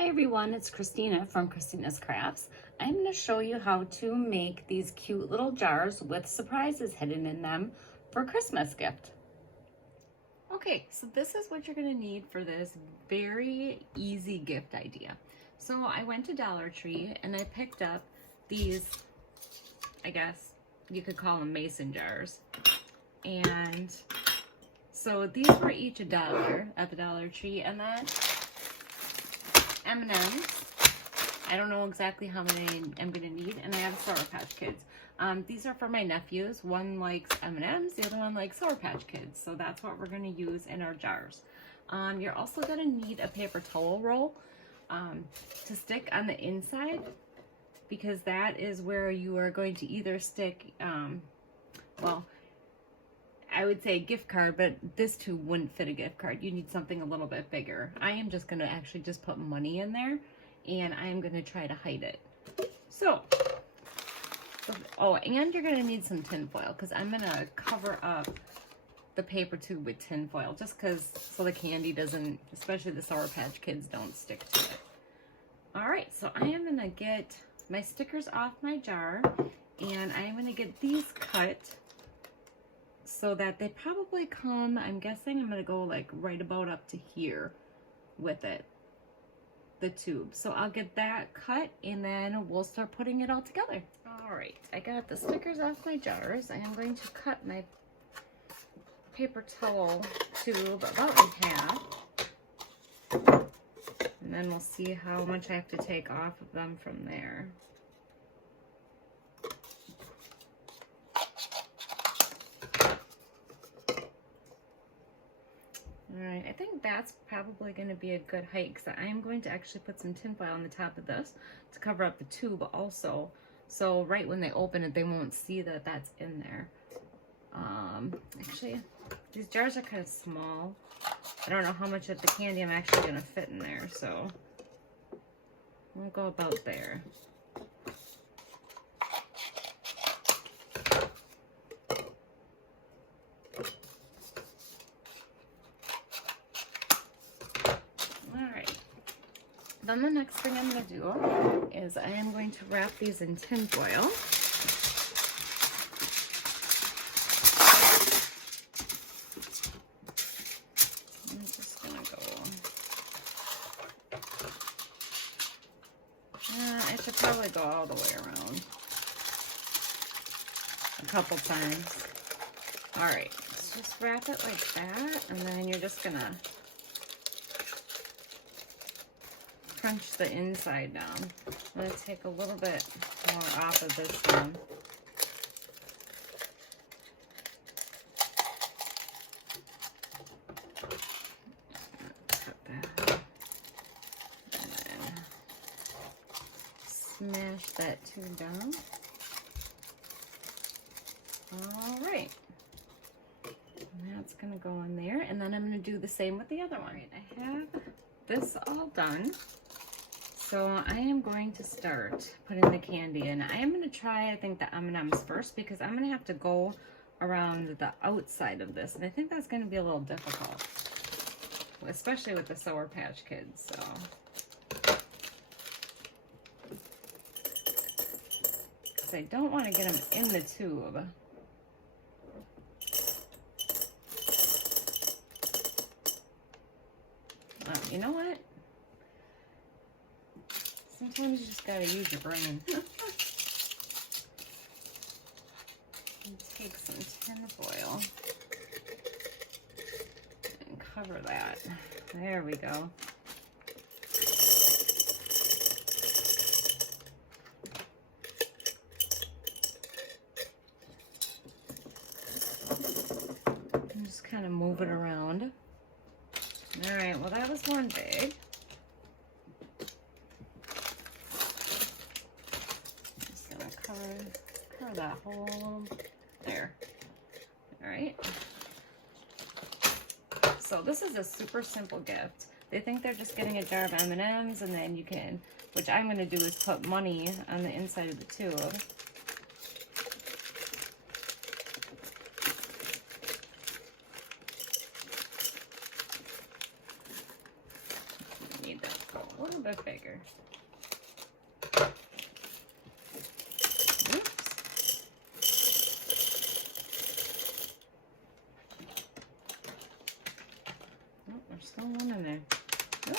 Hi everyone, it's Christina from Christina's Crafts. I'm going to show you how to make these cute little jars with surprises hidden in them for Christmas gift. Okay, so this is what you're going to need for this very easy gift idea. So I went to Dollar Tree and I picked up these, I guess you could call them mason jars. And so these were each $1 at the Dollar Tree, and then M&Ms. I don't know exactly how many I'm going to need, and I have Sour Patch Kids. These are for my nephews. One likes M&Ms, the other one likes Sour Patch Kids. So that's what we're going to use in our jars. You're also going to need a paper towel roll to stick on the inside, because that is where you are going to either stick, well, I would say a gift card, but this too wouldn't fit a gift card. You need something a little bit bigger. I am just going to actually just put money in there, and I am going to try to hide it. So, oh, and you're going to need some tin foil, because I'm going to cover up the paper tube with tin foil, just because, so the candy doesn't, especially the Sour Patch Kids, don't stick to it. All right, so I am going to get my stickers off my jar, and I am going to get these cut so that they probably come, I'm guessing I'm going to go like right about up to here with it, the tube. So I'll get that cut and then we'll start putting it all together. All right, I got the stickers off my jars. I am going to cut my paper towel tube about in half. And then we'll see how much I have to take off of them from there. Alright, I think that's probably going to be a good height, because I am going to actually put some tin foil on the top of this to cover up the tube also, so right when they open it they won't see that that's in there. Actually, these jars are kind of small. I don't know how much of the candy I'm actually going to fit in there, so we'll go about there. Then the next thing I'm going to do is I am going to wrap these in tin foil. I'm just going to go, I should probably go all the way around a couple times. Alright, let's just wrap it like that, and then you're just going to crunch the inside down. I'm going to take a little bit more off of this one. Cut that. And then smash that tube down. Alright. That's going to go in there. And then I'm going to do the same with the other one. Right, I have this all done. So I am going to start putting the candy in. I am going to try, I think, the M&Ms first, because I'm going to have to go around the outside of this. And I think that's going to be a little difficult, especially with the Sour Patch Kids. So, because I don't want to get them in the tube. You know what? Sometimes you just gotta use your brain. And take some tin foil and cover that. There we go. And just kind of move it around. All right, well, that was one big. Cover that hole there. All right. So this is a super simple gift. They think they're just getting a jar of M&Ms, and then you can, which I'm going to do is put money on the inside of the tube. Need that going. a little bit bigger. Oops. Oh, there's still one in there. Oh.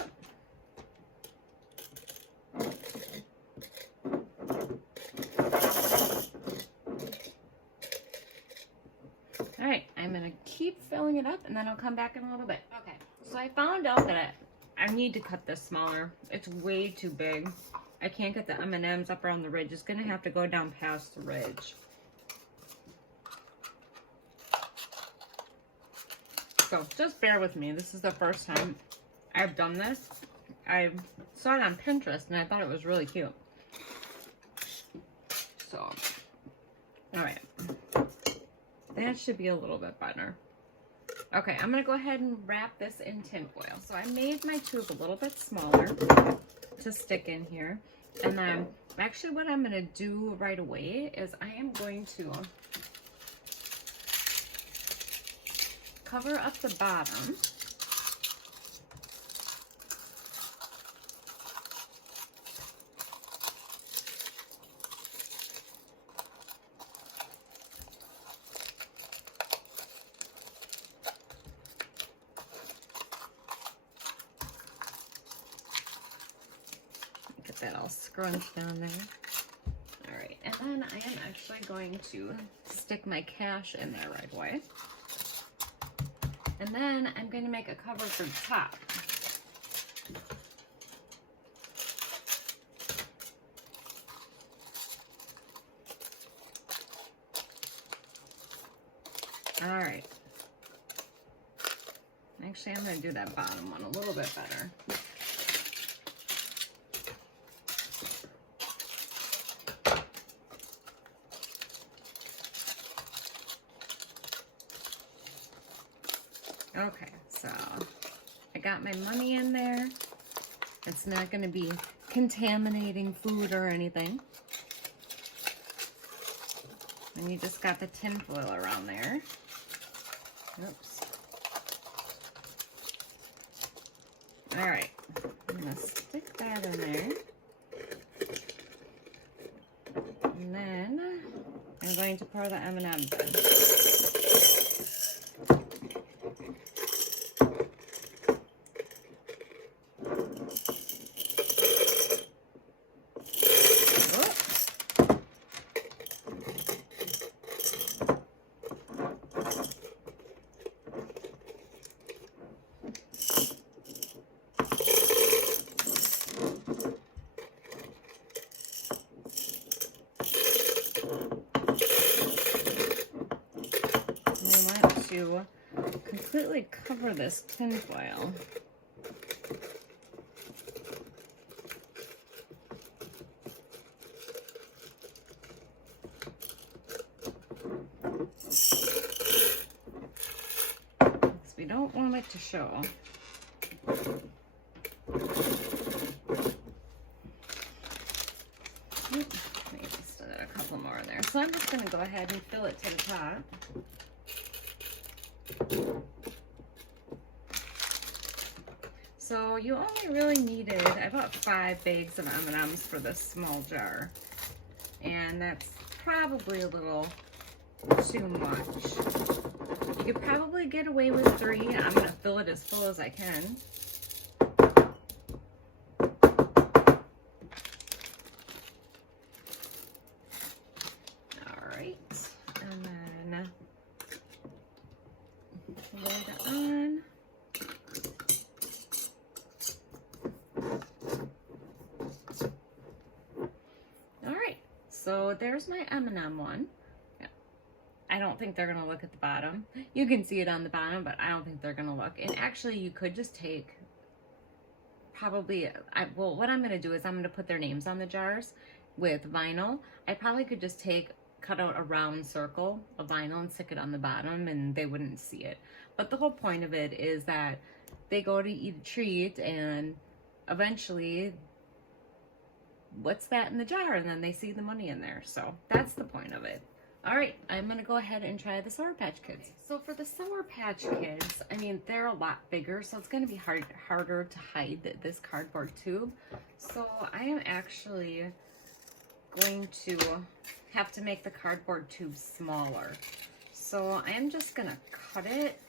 All right, I'm gonna keep filling it up and then I'll come back in a little bit. Okay, so I found out that I need to cut this smaller. It's way too big. I can't get the M&Ms up around the ridge. It's gonna have to go down past the ridge. So just bear with me. This is the first time I've done this. I saw it on Pinterest and I thought it was really cute. So, all right. That should be a little bit better. Okay, I'm gonna go ahead and wrap this in tin foil. So I made my tube a little bit smaller to stick in here. And then actually what I'm gonna do right away is I am going to cover up the bottom. Get that all scrunched down there. All right, and then I am actually going to stick my cash in there right away. And then I'm going to make a cover for the top. All right. Actually, I'm going to do that bottom one a little bit better. Okay, so I got my money in there. It's not going to be contaminating food or anything. And you just got the tin foil around there. Oops. All right, I'm going to stick that in there. And then I'm going to pour the M&Ms in. To completely cover this tin foil. Because we don't want it to show. Maybe just a couple more in there. So I'm just going to go ahead and fill it to the top. So you only really needed, I bought 5 bags of M&Ms for this small jar. And that's probably a little too much. You could probably get away with 3. I'm going to fill it as full as I can. All right. And then lid it on. So there's my M&M one. I don't think they're gonna look at the bottom. You can see it on the bottom, but I don't think they're gonna look. And actually you could just take probably, well, what I'm gonna do is I'm gonna put their names on the jars with vinyl. I probably could just cut out a round circle of vinyl and stick it on the bottom and they wouldn't see it. But the whole point of it is that they go to eat a treat and eventually what's that in the jar? And then they see the money in there. So that's the point of it. All right, I'm gonna go ahead and try the Sour Patch Kids. So for the Sour Patch Kids, I mean, they're a lot bigger, so it's gonna be harder to hide this cardboard tube. So I am actually going to have to make the cardboard tube smaller. So I am just gonna cut it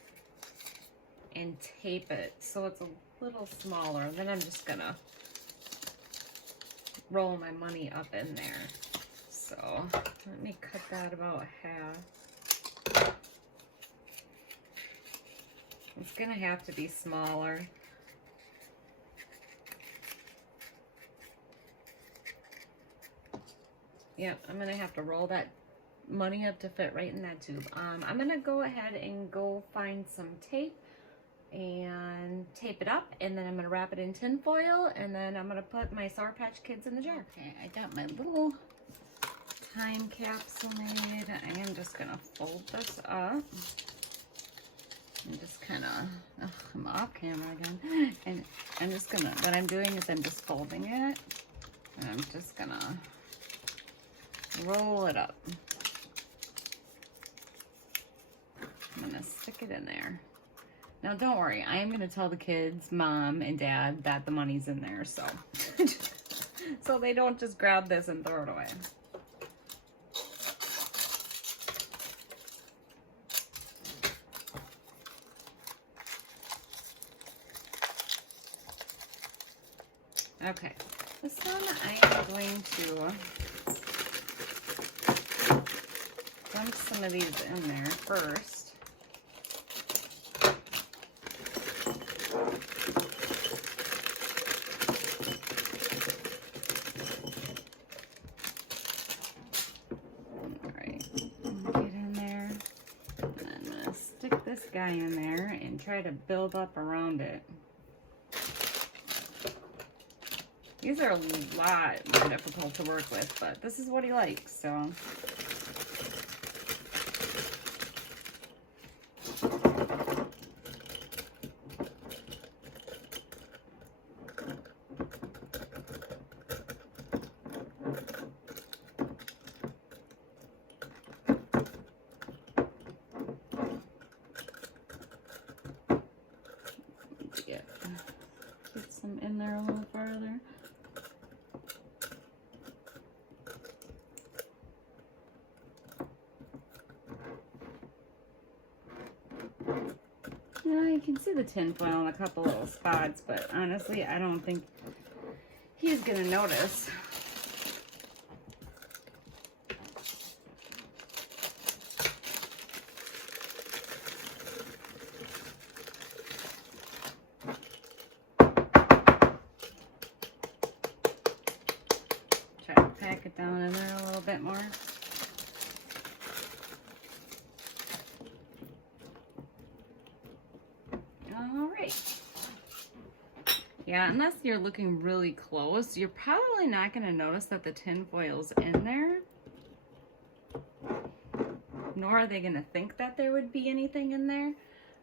and tape it so it's a little smaller. Then I'm just gonna roll my money up in there. So let me cut that about half. It's gonna have to be smaller. Yep, I'm gonna have to roll that money up to fit right in that tube. I'm gonna go ahead and go find some tape and tape it up, and then I'm gonna wrap it in tin foil, and then I'm gonna put my Sour Patch Kids in the jar. Okay, I got my little time capsule made. I am just gonna fold this up and just kind of, I'm off camera again, and I'm just gonna, what I'm doing is I'm just folding it, and I'm just gonna roll it up. I'm gonna stick it in there. Now don't worry, I am gonna tell the kids, mom and dad, that the money's in there, so so they don't just grab this and throw it away. Okay, this one I am going to dump some of these in there first. Alright, get in there. And I'm going to stick this guy in there and try to build up around it. These are a lot more difficult to work with, but this is what he likes, so. Get some in there a little farther. Yeah, you can see the tin foil in a couple little spots, but honestly, I don't think he's gonna notice. Try to pack it down in there a little bit more. Yeah, unless you're looking really close, you're probably not going to notice that the tin foil's in there. Nor are they going to think that there would be anything in there.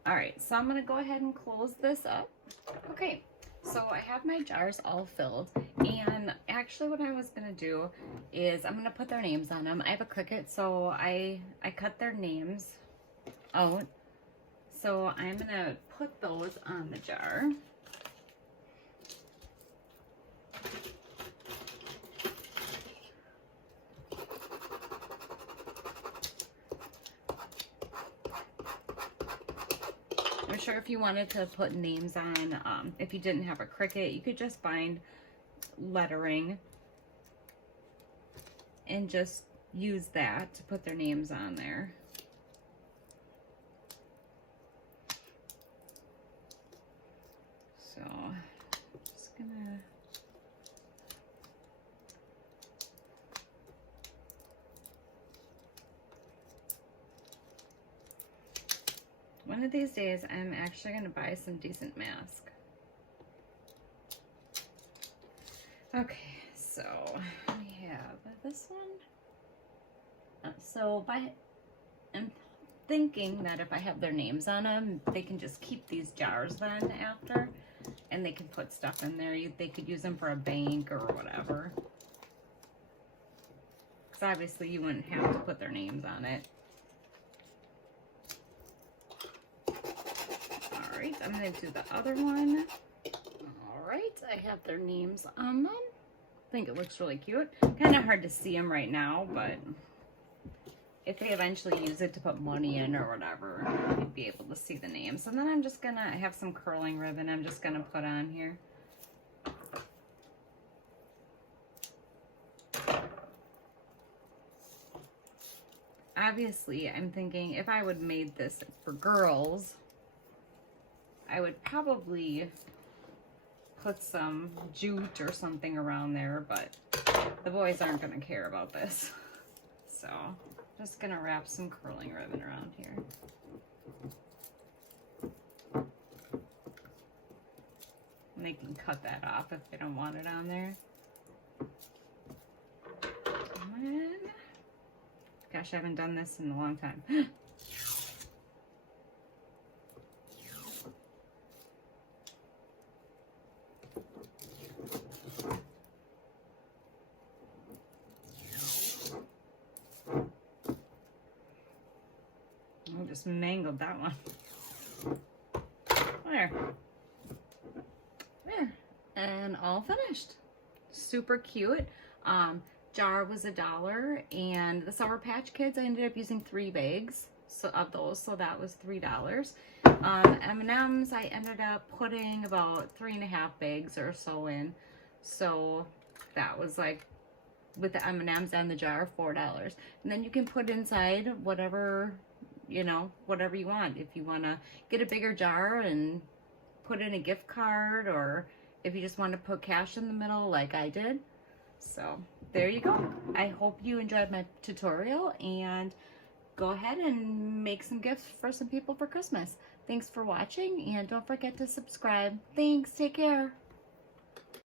All right, so I'm going to go ahead and close this up. Okay, so I have my jars all filled. And actually what I was going to do is I'm going to put their names on them. I have a Cricut, so I cut their names out. So I'm going to put those on the jar. I'm sure if you wanted to put names on, if you didn't have a Cricut, you could just find lettering and just use that to put their names on there. So, just gonna... One of these days, I'm actually going to buy some decent mask. Okay, so we have this one. I'm thinking that if I have their names on them, they can just keep these jars then after, and they can put stuff in there. They could use them for a bank or whatever. because obviously you wouldn't have to put their names on it. All right, I'm going to do the other one. All right, I have their names on them. I think it looks really cute. Kind of hard to see them right now, but if they eventually use it to put money in or whatever, you'd be able to see the names. And then I'm just gonna, I have some curling ribbon I'm just gonna put on here. Obviously, I'm thinking if I would made this for girls, I would probably put some jute or something around there, but the boys aren't gonna care about this. So just gonna wrap some curling ribbon around here. And they can cut that off if they don't want it on there. And then, gosh, I haven't done this in a long time. I just mangled that one. There. And all finished. Super cute. Jar was $1, and the Sour Patch Kids, I ended up using 3 bags of those, so that was $3. M&Ms, I ended up putting about 3.5 bags or so in, so that was like, with the M&Ms and the jar, $4. And then you can put inside whatever, you know, whatever you want. If you want to get a bigger jar and put in a gift card, or if you just want to put cash in the middle like I did. So there you go. I hope you enjoyed my tutorial, and go ahead and make some gifts for some people for Christmas. Thanks for watching, and don't forget to subscribe. Thanks. Take care.